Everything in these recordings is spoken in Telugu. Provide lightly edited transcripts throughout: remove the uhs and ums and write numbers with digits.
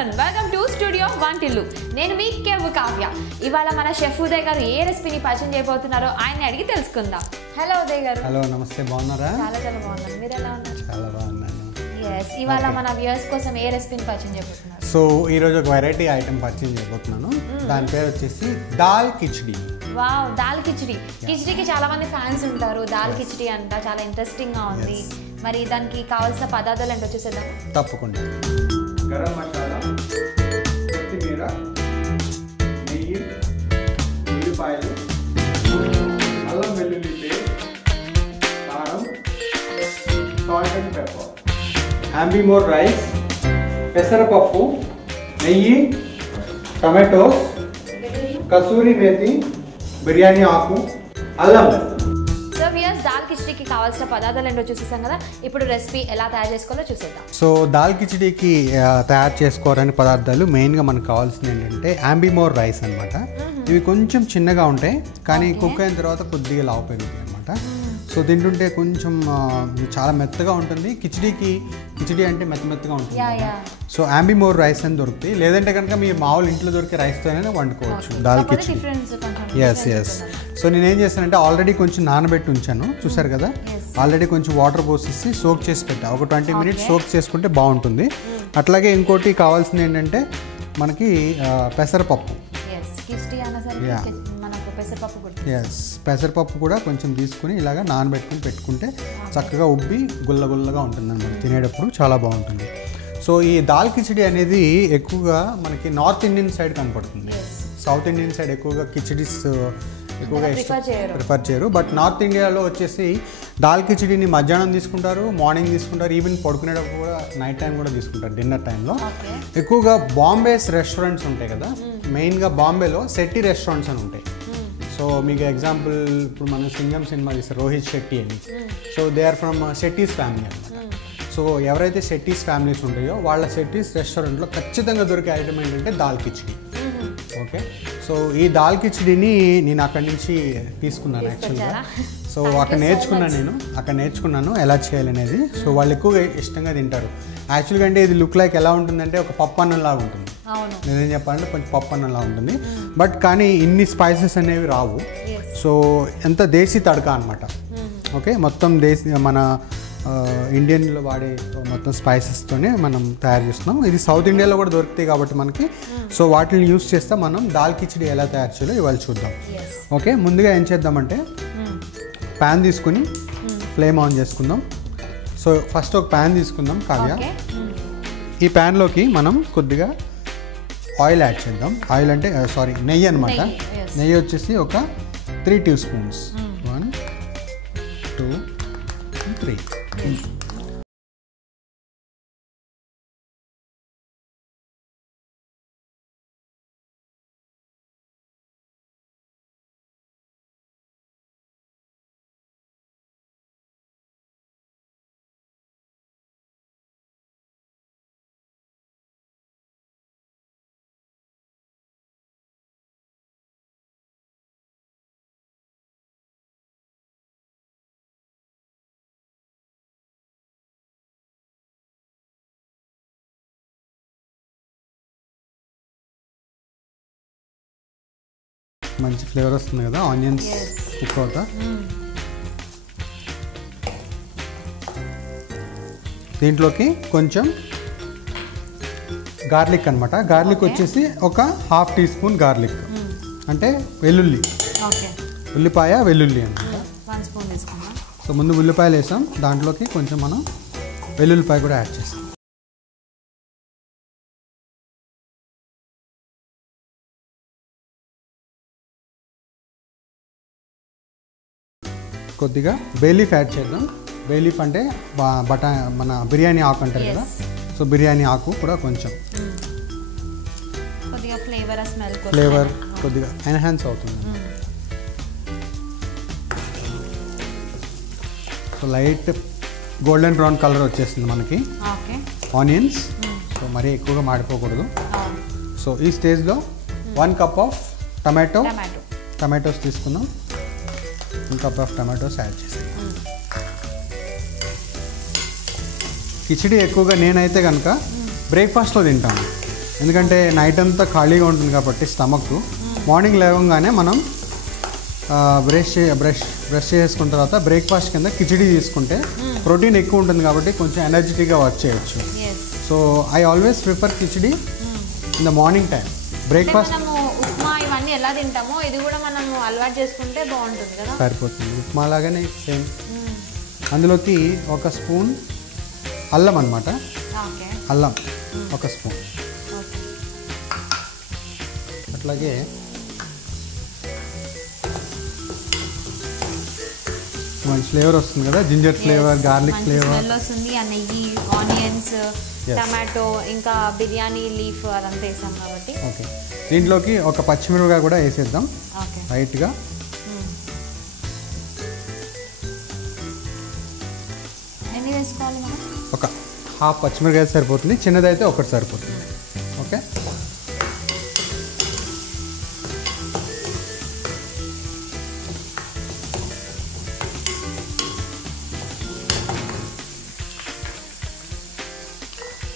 ఆఫ్టర్నూన్ వెల్కమ్ టు స్టూడియో వంటిల్లు. నేను మీ కేవ్ కావ్య. ఇవాళ మన షెఫ్ ఉదయ్ గారు ఏ రెసిపీని పరిచయం చేయబోతున్నారో ఆయన అడిగి తెలుసుకుందాం. హలో ఉదయ్ గారు. హలో, నమస్తే. బాగున్నారా? చాలా బాగున్నాను. మీరు ఎలా ఉన్నారు? చాలా బాగున్నాను. ఎస్, ఇవాళ మన వ్యూయర్స్ కోసం ఏ రెసిపీని పరిచయం చేయబోతున్నారు? సో ఈరోజు ఒక వెరైటీ ఐటమ్ పరిచయం చేయబోతున్నాను. దాని పేరు వచ్చేసి దాల్ కిచడీ. వావ్, దాల్ కిచడీ. కిచడీకి చాలా మంది ఫ్యాన్స్ ఉంటారు. దాల్ కిచడీ అంట చాలా ఇంట్రెస్టింగ్ గా ఉంది. మరి దానికి కావాల్సిన పదార్థాలు ఏంటో చూసేద్దాం. తప్పకుండా. గరం మసాలా, కొత్తిమీర, నెయ్యి, ఉల్లిపాయలు, అల్లం వెల్లుల్లి పేస్ట్, కారం, సాల్ట్ అండ్ పెప్పర్, అంబిమోర్ రైస్, పెసరపప్పు, నెయ్యి, టమాటోస్, కసూరి మేతి, బిర్యానీ ఆకు, అల్లం. సో వ్యూయర్స్, దాల్ కిచడీకి కావాల్సిన పదార్థాలు ఏంటో చూసేసాం కదా. ఇప్పుడు రెసిపీ ఎలా తయారు చేసుకోవాలో చూసేద్దాం. సో దాల్ కిచడీకి తయారు చేసుకోవడానికి పదార్థాలు మెయిన్గా మనకు కావాల్సింది ఏంటంటే అంబిమోర్ రైస్ అనమాట. ఇవి కొంచెం చిన్నగా ఉంటాయి, కానీ కుక్ అయిన తర్వాత కొద్దిగా లావు పెరుగుతాయి అనమాట. సో తింటుంటే కొంచెం చాలా మెత్తగా ఉంటుంది. కిచడీ అంటే మెత్తగా ఉంటుంది. సో అంబిమోర్ రైస్ అని దొరుకుతాయి. లేదంటే కనుక మీ మామూలు ఇంట్లో దొరికే రైస్తోనే వండుకోవచ్చు దాల్ కిచడీ. ఎస్. సో నేనేం చేస్తానంటే ఆల్రెడీ కొంచెం నానబెట్టి ఉంచాను, చూసారు కదా. ఆల్రెడీ కొంచెం వాటర్ పోసేసి సోక్ చేసి పెట్టా. ఒక 20 మినిట్స్ సోక్ చేసుకుంటే బాగుంటుంది. అట్లాగే ఇంకోటి కావాల్సింది ఏంటంటే మనకి పెసరపప్పు. పెసరపప్పు కూడా కొంచెం తీసుకుని ఇలాగ నానబెట్టుకుని పెట్టుకుంటే చక్కగా ఉబ్బి గుల్లగా ఉంటుంది అన్నమాట. తినేటప్పుడు చాలా బాగుంటుంది. సో ఈ దాల్ కిచడీ అనేది ఎక్కువగా మనకి నార్త్ ఇండియన్ సైడ్ కనపడుతుంది. సౌత్ ఇండియన్ సైడ్ ఎక్కువగా కిచడీస్ ఎక్కువగా ప్రిఫర్ చేయరు. బట్ నార్త్ ఇండియాలో వచ్చేసి దాల్ కిచడీని మధ్యాహ్నం తీసుకుంటారు, మార్నింగ్ తీసుకుంటారు, ఈవెన్ పడుకునేటప్పుడు కూడా నైట్ టైం కూడా తీసుకుంటారు. డిన్నర్ టైంలో ఎక్కువగా బాంబేస్ రెస్టారెంట్స్ ఉంటాయి కదా. మెయిన్గా బాంబేలో శెట్టి రెస్టారెంట్స్ అని ఉంటాయి. సో మీకు ఎగ్జాంపుల్ ఇప్పుడు మనం సింగం సినిమా తీస్తారు, రోహిత్ శెట్టి అని. So they are from Shettys family అనమాట. సో ఎవరైతే శెట్టీస్ ఫ్యామిలీస్ ఉంటాయో వాళ్ళ శెట్టీస్ రెస్టారెంట్లో ఖచ్చితంగా దొరికే ఐటమ్ ఏంటంటే దాల్ కిచడీ. ఓకే. సో ఈ దాల్ కిచడీని నేను అక్కడి నుంచి తీసుకున్నాను యాక్చువల్గా. సో అక్కడ నేర్చుకున్నాను ఎలా చేయాలనేది. సో వాళ్ళు ఎక్కువగా ఇష్టంగా తింటారు యాక్చువల్గా. అంటే ఇది లుక్ లైక్ ఎలా ఉంటుందంటే ఒక పప్పు అన్నంలాగా ఉంటుంది. నేనేం చెప్పాలంటే కొంచెం పప్పు అన్నంలా ఉంటుంది. బట్ కానీ ఇన్ని స్పైసెస్ అనేవి రావు. సో ఎంత దేశీ తడకా అనమాట. ఓకే, మొత్తం మన ఇండియన్లో వాడే మొత్తం స్పైసెస్తోనే మనం తయారు చేస్తున్నాం. ఇది సౌత్ ఇండియాలో కూడా దొరుకుతాయి కాబట్టి మనకి. సో వాటిని యూస్ చేస్తే మనం దాల్ కిచడీ ఎలా తయారు చేయాలో ఇవాళ చూద్దాం. ఓకే, ముందుగా ఏం చేద్దామంటే ప్యాన్ తీసుకుని ఫ్లేమ్ ఆన్ చేసుకుందాం. సో ఫస్ట్ ఒక ప్యాన్ తీసుకుందాం కావ్య. ఈ ప్యాన్లోకి మనం కొద్దిగా ఆయిల్ యాడ్ చేద్దాం. ఆయిల్ అంటే నెయ్యి అనమాట. నెయ్యి వచ్చేసి ఒక 3 tablespoons. 1 2 3. మంచి ఫ్లేవర్ వస్తుంది కదా, ఆనియన్స్ కుక్ అవుతా. దీంట్లోకి కొంచెం గార్లిక్ అనమాట. గార్లిక్ వచ్చేసి ఒక 1/2 teaspoon గార్లిక్ అంటే వెల్లుల్లి, ఉల్లిపాయ వెల్లుల్లి అనమాట. సో ముందు ఉల్లిపాయలు వేసాం, దాంట్లోకి కొంచెం మనం వెల్లుల్లిపాయ కూడా యాడ్ చేస్తాం. కొద్దిగా బే లీఫ్ యాడ్ చేద్దాం. బే లీఫ్ అంటే మన బిర్యానీ ఆకు అంటారు కదా. సో బిర్యానీ ఆకు కూడా కొంచెం ఫ్లేవర్ కొద్దిగా ఎన్హాన్స్ అవుతుంది. So light golden brown colour వచ్చేస్తుంది మనకి ఆనియన్స్. సో మరీ ఎక్కువగా మాడిపోకూడదు. సో ఈ స్టేజ్లో 1 cup ఆఫ్ టమాటోస్ తీసుకుందాం. 1 cup ఆఫ్ టమాటోస్ యాడ్ చేసాం. కిచిడి ఎక్కువగా నేనైతే కనుక బ్రేక్ఫాస్ట్లో తింటాను. ఎందుకంటే నైట్ అంతా ఖాళీగా ఉంటుంది కాబట్టి స్టమక్, మార్నింగ్ లేవగానే మనం బ్రష్ చేసుకున్న తర్వాత బ్రేక్ఫాస్ట్ కింద కిచిడి తీసుకుంటే ప్రోటీన్ ఎక్కువ ఉంటుంది కాబట్టి కొంచెం ఎనర్జెటిక్గా వర్క్ చేయొచ్చు. So I always prefer khichdi in the morning time. Breakfast upma ఇవన్నీ ఎలా తింటామో ఇది కూడా మనము అలవాటు చేసుకుంటే బాగుంటుంది కదా. సరిపోతుంది. ఉప్మా లాగానే సేమ్. అందులోకి ఒక స్పూన్ అల్లం అనమాట, అల్లం ఒక స్పూన్, అట్లాగే మంచి ఫ్లేవర్ వస్తుంది కదా, జింజర్ ఫ్లేవర్, గార్లిక్ ఫ్లేవర్ వస్తుంది. ఆ నెయ్యి, ఆనియన్స్, టమాటో, ఇంకా బిర్యానీ లీఫ్ అదంతా వేసాం కాబట్టి. ఓకే, దీంట్లోకి ఒక పచ్చిమిరపకాయ కూడా వేసేద్దాం లైట్గా. ఎన్ని వేసుకోవాలి మనం? ఒక హాఫ్ పచ్చిమిరపకాయ సరిపోతుంది, చిన్నదైతే ఒకటి సరిపోతుంది. ఓకే,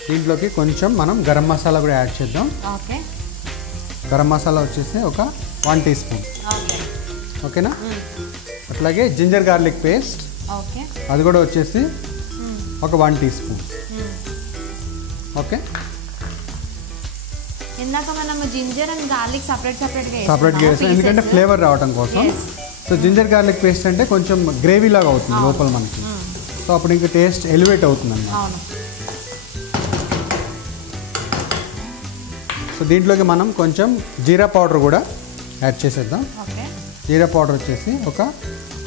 దీంట్లోకి కొంచెం మనం గరం మసాలా కూడా యాడ్ చేద్దాం. ఓకే, గరం మసాలా వచ్చేసి ఒక 1 టీ స్పూన్. ఓకేనా? అట్లాగే జింజర్ గార్లిక్ పేస్ట్, అది కూడా వచ్చేసి ఒక 1 టీ స్పూన్. ఓకే, ఇందాక మనము జింజర్ అండ్ గార్లిక్ సపరేట్గా వేస్తాం ఎందుకంటే ఫ్లేవర్ రావడం కోసం. సో జింజర్ గార్లిక్ పేస్ట్ అంటే కొంచెం గ్రేవీ లాగా అవుతుంది లోపల మనకి, సో అప్పుడు ఇంకా టేస్ట్ ఎలివేట్ అవుతుంది అన్నమాట. సో దీంట్లోకి మనం కొంచెం జీరా పౌడర్ కూడా యాడ్ చేసేద్దాం. జీరా పౌడర్ వచ్చేసి ఒక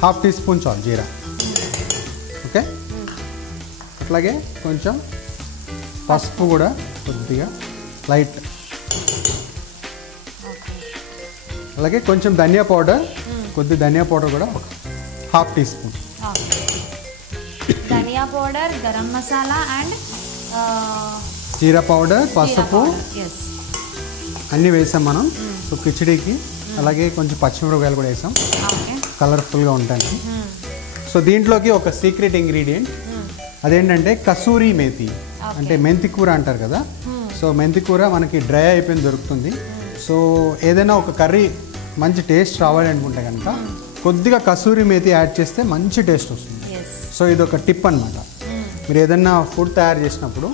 హాఫ్ టీ స్పూన్ చాలు జీరా. ఓకే, అట్లాగే కొంచెం పసుపు కూడా కొద్దిగా లైట్, అలాగే కొంచెం ధనియా పౌడర్, ధనియా పౌడర్ కూడా ఒక హాఫ్ టీ స్పూన్. ధనియా పౌడర్, గరం మసాలా అండ్ జీరా పౌడర్, పసుపు అన్నీ వేసాం మనం. సో కిచిడీకి అలాగే కొంచెం పచ్చిమిరపకాయలు కూడా వేసాం కలర్ఫుల్గా ఉంటాయి. సో దీంట్లోకి ఒక సీక్రెట్ ఇంగ్రీడియంట్, అదేంటంటే కసూరి మేతి, అంటే మెంతి కూర అంటారు కదా. సో మెంతి కూర మనకి డ్రై అయిపోయింది దొరుకుతుంది. సో ఏదైనా ఒక కర్రీ మంచి టేస్ట్ రావాలి అనుకుంటే కనుక కొద్దిగా కసూరి మేతి యాడ్ చేస్తే మంచి టేస్ట్ వస్తుంది. సో ఇది ఒక టిప్ అనమాట. మీరు ఏదైనా ఫుడ్ తయారు చేసినప్పుడు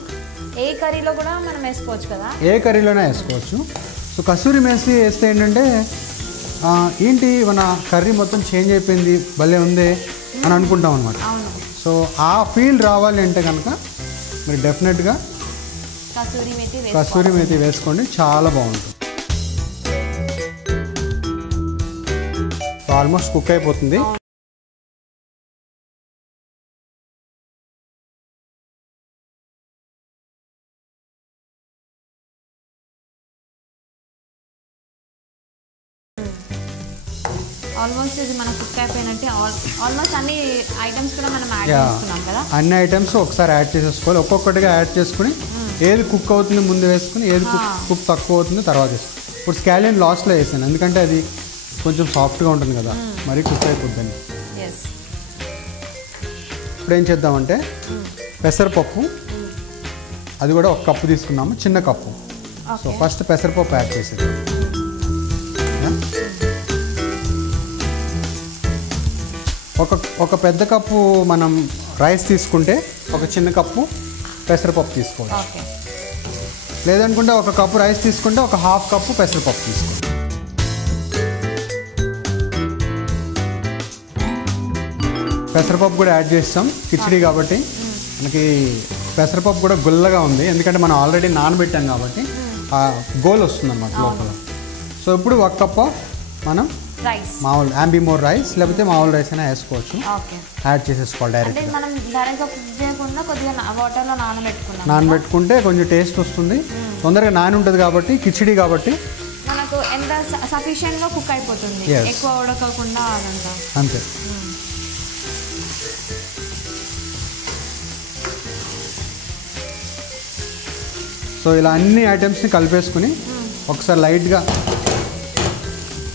ఏ కర్రీలో కూడా మనం వేసుకోవచ్చు కదా, ఏ కర్రీలోనే వేసుకోవచ్చు. సో కసూరి మేతి వేస్తే ఏంటంటే ఏంటి మన కర్రీ మొత్తం చేంజ్ అయిపోయింది, భలే ఉంది అని అనుకుంటాం అనమాట. సో ఆ ఫీల్ రావాలి అంటే కనుక మీరు డెఫినెట్గా కసూరి మేతి వేసుకోండి, చాలా బాగుంటుంది. ఆల్మోస్ట్ కుక్ అయిపోతుంది. ఆల్మోస్ట్ ఇది మనం కుక్ అయిపోయినట్టే. ఆల్మోస్ట్ అన్ని ఐటమ్స్ కూడా మనం యాడ్ చేసుకున్నాం కదా. అన్ని ఐటమ్స్ ఒకసారి యాడ్ చేసేసుకోవాలి, ఒక్కొక్కటిగా యాడ్ చేసుకుని ఏది కుక్ అవుతుంది ముందు వేసుకుని, ఏది కుక్ తక్కువ అవుతుంది తర్వాత వేసుకుని. ఇప్పుడు స్కాలియన్ లాస్ట్లో వేసాను ఎందుకంటే అది కొంచెం సాఫ్ట్గా ఉంటుంది కదా, మరీ కుక్ అయిపోద్దని. ఇప్పుడు ఏం చేద్దామంటే పెసరపప్పు, అది కూడా ఒక కప్పు తీసుకున్నాము, చిన్న కప్పు. సో ఫస్ట్ పెసరపప్పు యాడ్ చేసేది. ఒక పెద్ద కప్పు మనం రైస్ తీసుకుంటే ఒక చిన్న కప్పు పెసరపప్పు తీసుకోవచ్చు. లేదనుకుంటే ఒక కప్పు రైస్ తీసుకుంటే ఒక హాఫ్ కప్పు పెసరపప్పు తీసుకోవచ్చు. పెసరపప్పు కూడా యాడ్ చేస్తాం కిచిడి కాబట్టి. మనకి పెసరపప్పు కూడా గుల్లగా ఉంది ఎందుకంటే మనం ఆల్రెడీ నానబెట్టాం కాబట్టి ఆ గోల్ వస్తుంది అన్నమాట లోపల. సో ఇప్పుడు ఒక కప్పు మనం మామూలు యాంబిమోర్ రైస్ లేకపోతే మామూలు రైస్ అయినా వేసుకోవచ్చు, యాడ్ చేసేసుకోవాలి డైరెక్ట్. నానబెట్టుకుంటే కొంచెం టేస్ట్ వస్తుంది, తొందరగా నాని ఉంటుంది కాబట్టి కిచిడి కాబట్టి మనకు ఎంత సఫిషియెంట్గా కుక్ అయిపోతుంది, ఎక్కువ ఉడకకుండా అంతే. సో ఇలా అన్ని ఐటమ్స్ని కలిపేసుకుని ఒకసారి లైట్గా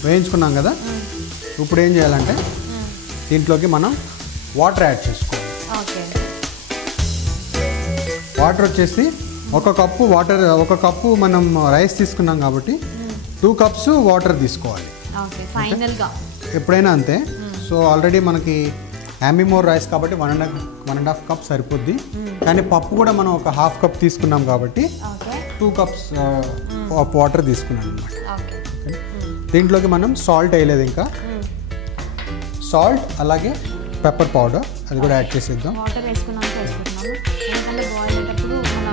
వేయించుకున్నాం కదా. ఇప్పుడు ఏం చేయాలంటే దీంట్లోకి మనం వాటర్ యాడ్ చేసుకోవాలి. వాటర్ వచ్చేసి ఒక కప్పు మనం రైస్ తీసుకున్నాం కాబట్టి 2 కప్స్ వాటర్ తీసుకోవాలి. ఓకే ఫైనల్గా ఎప్పుడైనా అంతే. సో ఆల్రెడీ మనకి యామిమోర్ రైస్ కాబట్టి 1.5 కప్ సరిపోద్ది. కానీ పప్పు కూడా మనం ఒక 1/2 కప్ తీసుకున్నాం కాబట్టి 2 కప్స్ వాటర్ తీసుకున్నాను అనమాట. దీంట్లోకి మనం సాల్ట్ వేయలేదు, ఇంకా సాల్ట్ అలాగే పెప్పర్ పౌడర్ అది కూడా యాడ్ చేసేద్దాం. వాటర్ వేసుకున్నాము ఎందుకంటే బాయిల్ అయ్యేటప్పుడు మన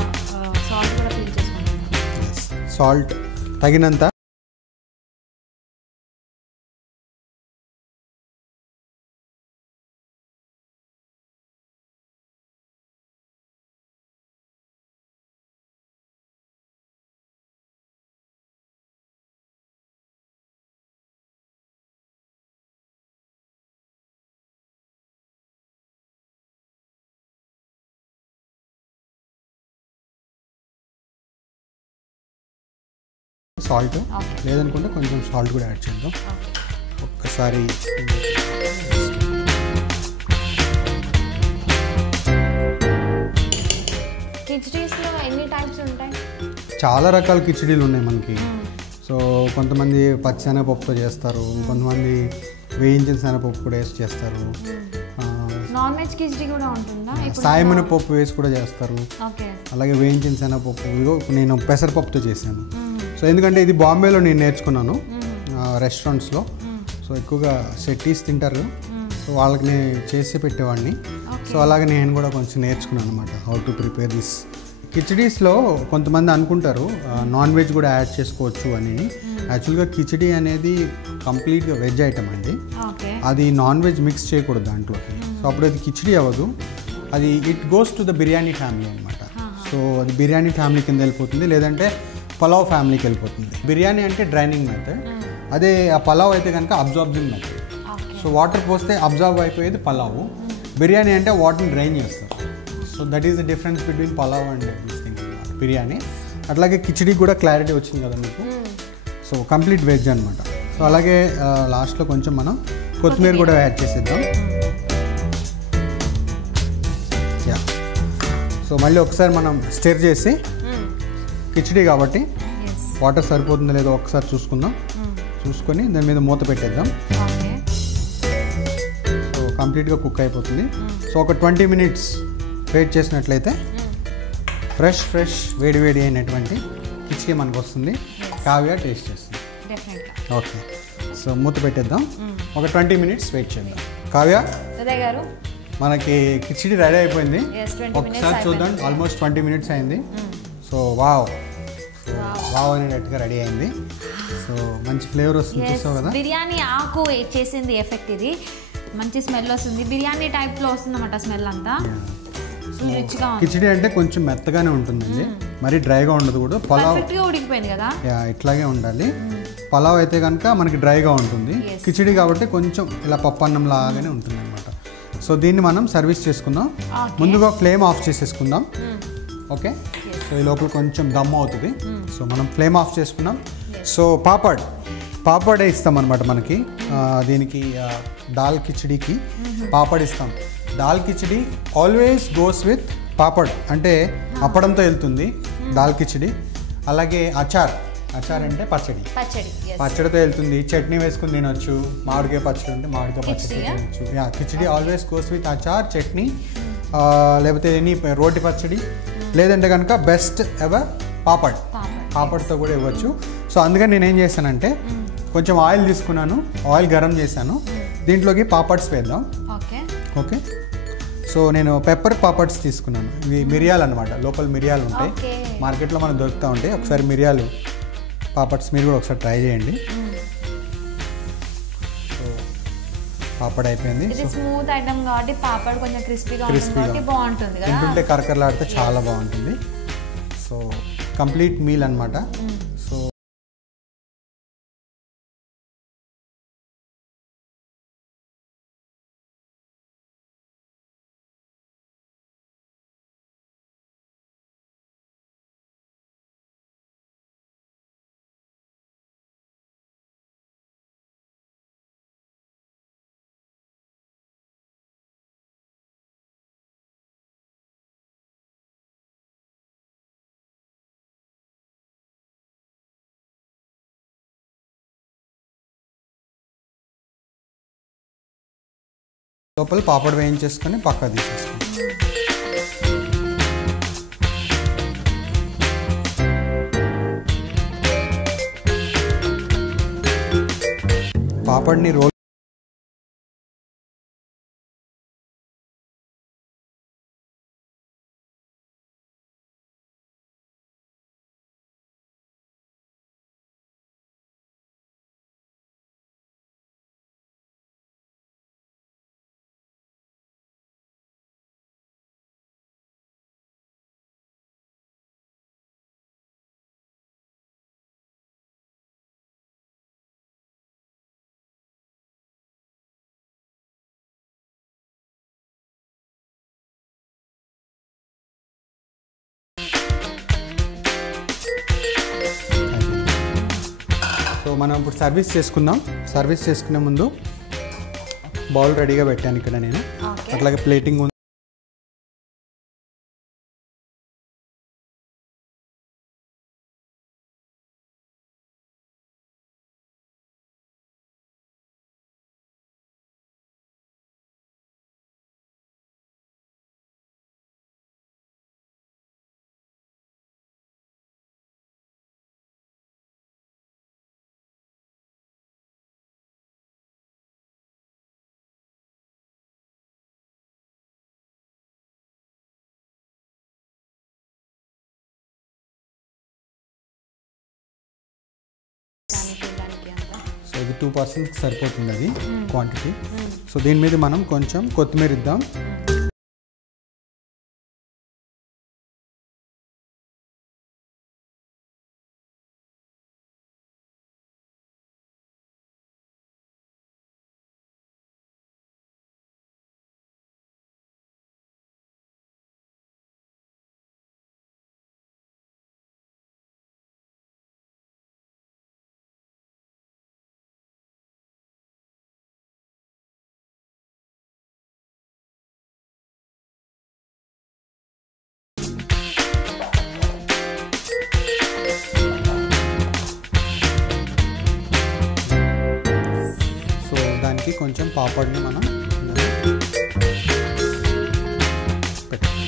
సాల్ట్ కూడా ఫిల్ చేసుకుంటాం. సాల్ట్ తగినంత. సాల్ట్ లేదనుకుంటే కొంచెం సాల్ట్ కూడా యాడ్ చేద్దాం ఒక్కసారి. కిచడీస్లో ఎన్ని టైప్స్ ఉంటాయి? చాలా రకాల కిచడీలు ఉన్నాయి మనకి. సో కొంతమంది పచ్చెనగపప్పుతో చేస్తారు, కొంతమంది వేయించిన శనగపప్పు కూడా వేసి చేస్తారు. నాన్ వెజ్ కిచడీ కూడా ఉంటుందా? సాయమైన పప్పు వేసి కూడా చేస్తారు. అలాగే వేయించిన శనగపప్పు, నేను పెసరపప్పుతో చేశాను. సో ఎందుకంటే ఇది బాంబేలో నేను నేర్చుకున్నాను రెస్టారెంట్స్లో. సో ఎక్కువగా సెట్టీస్ తింటారు, సో వాళ్ళకి నేను చేసి పెట్టేవాడిని. సో అలాగే నేను కూడా కొంచెం నేర్చుకున్నాను అనమాట హౌ టు ప్రిపేర్ దిస్. కిచడీస్లో కొంతమంది అనుకుంటారు నాన్ వెజ్ కూడా యాడ్ చేసుకోవచ్చు అని. యాక్చువల్గా కిచడీ అనేది కంప్లీట్గా వెజ్ ఐటమ్ అండి. అది నాన్ వెజ్ మిక్స్ చేయకూడదు దాంట్లోకి. సో అప్పుడు అది కిచడీ అవ్వదు, అది it goes to the biryani family అనమాట. సో అది బిర్యానీ ఫ్యామిలీ కింద వెళ్ళిపోతుంది, లేదంటే పలావ్ ఫ్యామిలీకి వెళ్ళిపోతుంది. బిర్యానీ అంటే డ్రైనింగ్ మెథడ్, అదే ఆ పలావ్ అయితే కనుక అబ్జార్బింగ్ మెథడ్. సో వాటర్ పోస్తే అబ్జార్బ్ అయిపోయేది పలావ్. బిర్యానీ అంటే వాటర్ని డ్రైన్ చేస్తారు. So that is the difference between pulao and this thing biryani. అట్లాగే కిచడీ కూడా క్లారిటీ వచ్చింది కదా మీకు. సో కంప్లీట్ వెజ్ అనమాట. సో అలాగే లాస్ట్లో కొంచెం మనం కొత్తిమీర కూడా యాడ్ చేసేద్దాం. యా. సో మళ్ళీ ఒకసారి మనం స్టిర్ చేసి, కిచడీ కాబట్టి వాటర్ సరిపోతుందో లేదో ఒకసారి చూసుకుందాం. చూసుకొని దాని మీద మూత పెట్టేద్దాం. సో కంప్లీట్గా కుక్ అయిపోతుంది. సో ఒక 20 మినిట్స్ వెయిట్ చేసినట్లయితే ఫ్రెష్ వేడి అయినటువంటి కిచడీ మనకు వస్తుంది. కావ్య టేస్ట్ చేస్తుంది. ఓకే, సో మూత పెట్టేద్దాం. ఒక 20 మినిట్స్ వెయిట్ చేద్దాం. కావ్య గారు మనకి కిచడీ రెడీ అయిపోయింది. ఒకసారి చూద్దాం. ఆల్మోస్ట్ 20 మినిట్స్ అయింది. సో వావ్ అనేటట్టుగా రెడీ అయింది. సో మంచి ఫ్లేవర్ వస్తుంది, చూసావు కదా. బిర్యానీ ఆకు చేసింది ఎఫెక్ట్ ఇది. మంచి స్మెల్ వస్తుంది, బిర్యానీ టైప్లో వస్తుంది అన్నమాట స్మెల్ అంతా. కిచడీ అంటే కొంచెం మెత్తగానే ఉంటుందండి, మరి డ్రైగా ఉండదు కూడా. పలావ్ ఉడికిపోయింది కదా, ఇట్లాగే ఉండాలి. పలావ్ అయితే కనుక మనకి డ్రైగా ఉంటుంది. కిచడీ కాబట్టి కొంచెం ఇలా పప్పన్నం లాగానే ఉంటుంది అనమాట. సో దీన్ని మనం సర్వీస్ చేసుకుందాం. ముందుగా ఫ్లేమ్ ఆఫ్ చేసేసుకుందాం. ఓకే, సో ఈ లోపల కొంచెం దమ్ అవుతుంది. సో మనం ఫ్లేమ్ ఆఫ్ చేసుకున్నాం. సో పాపడ్ ఇస్తాం అనమాట మనకి. దీనికి దాల్ కిచడీకి పాపడ్ ఇస్తాం. Dal khichdi always goes with papad, అంటే అప్పడంతో వెళ్తుంది దాల్ కిచడీ. అలాగే అచార్ అంటే పచ్చడితో వెళ్తుంది. చట్నీ వేసుకుని తినొచ్చు. మామిడికాయ పచ్చడి ఉంటే మామిడికాయ పచ్చడి తినొచ్చు. Khichdi always goes with achar, chutney, లేకపోతే ఎనీ రోటి పచ్చడి, లేదంటే కనుక బెస్ట్ ఎవర్ పాపడ్తో కూడా ఇవ్వచ్చు. సో అందుకని నేను ఏం చేశానంటే కొంచెం ఆయిల్ తీసుకున్నాను, ఆయిల్ గరం చేశాను. దీంట్లోకి పాపడ్స్ వేద్దాం. ఓకే, సో నేను పెప్పర్ పాపడ్స్ తీసుకున్నాను. ఇవి మిరియాలు అనమాట, లోపల మిరియాలు ఉంటాయి, మార్కెట్లో మనకు దొరుకుతూ ఉంటాయి. ఒకసారి మిరియాలు పాపడ్స్ మీరు కూడా ఒకసారి ట్రై చేయండి. సో పాపడ్ అయిపోయింది. స్మూత్ ఐటమ్ కాబట్టి పాపడ్ కొంచెం క్రిస్పీగా బాగుంటుంది, తింటుంటే కరకరలాడితే చాలా బాగుంటుంది. సో కంప్లీట్ మీల్ అనమాట. సో లోపల పాపడ్ వేయించేసుకొని పక్కా తీసేసుకుంటాం. పాపడ్ని రోల్ సో మనం ఇప్పుడు సర్వీస్ చేసుకుందాం. సర్వీస్ చేసుకునే ముందు బౌల్ రెడీగా పెట్టాను ఇక్కడ నేను. అట్లాగే ప్లేటింగ్ ఉంది. సో ఇది 2% సరిపోతుంది అది క్వాంటిటీ. సో దీని మీద మనం కొంచెం కొత్తిమీర ఇద్దాం. దానికి కొంచెం పాపడ్ని మనం పెట్టాలి.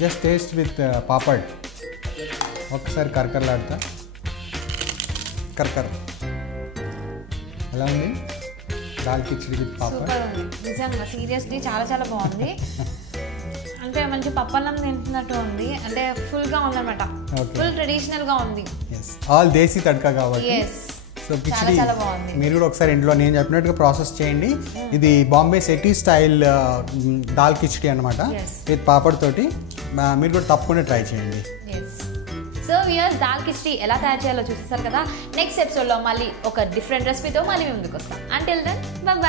Just taste with papad. ఒకసారి కరకరలాడుతా. కరకర ఎలా ఉంది? దాల్ కిచిడి విత్ పాపడ్. సూపర్ ఉంది నిజంగా. సీరియస్లీ చాలా చాలా బాగుంది. అంటే మంచి పప్పన్నం తింటున్నట్టు ఉంది. అంటే ఫుల్గా ఉందన్నమాట. ఫుల్ ట్రెడిషనల్గా ఉంది. ఆల్ దేశీ తడకా కాబట్టి. సో కిచిడి మీరు కూడా ఒకసారి ఇంట్లో నేను చెప్పినట్టుగా ప్రాసెస్ చేయండి. ఇది బాంబే సిటీ స్టైల్ దాల్ కిచిడి అనమాట విత్ పాపడ్ తోటి. మీరు కూడా తప్పకుండా ట్రై చేయండి. సో వ్యూయర్స్, దాల్ కిచిడి ఎలా తయారు చేయాలో చూసేసారు కదా. నెక్స్ట్ ఎపిసోడ్లో మళ్ళీ ఒక డిఫరెంట్ రెసిపీతో మళ్ళీ ముందుకు వస్తాం. Until then bye by.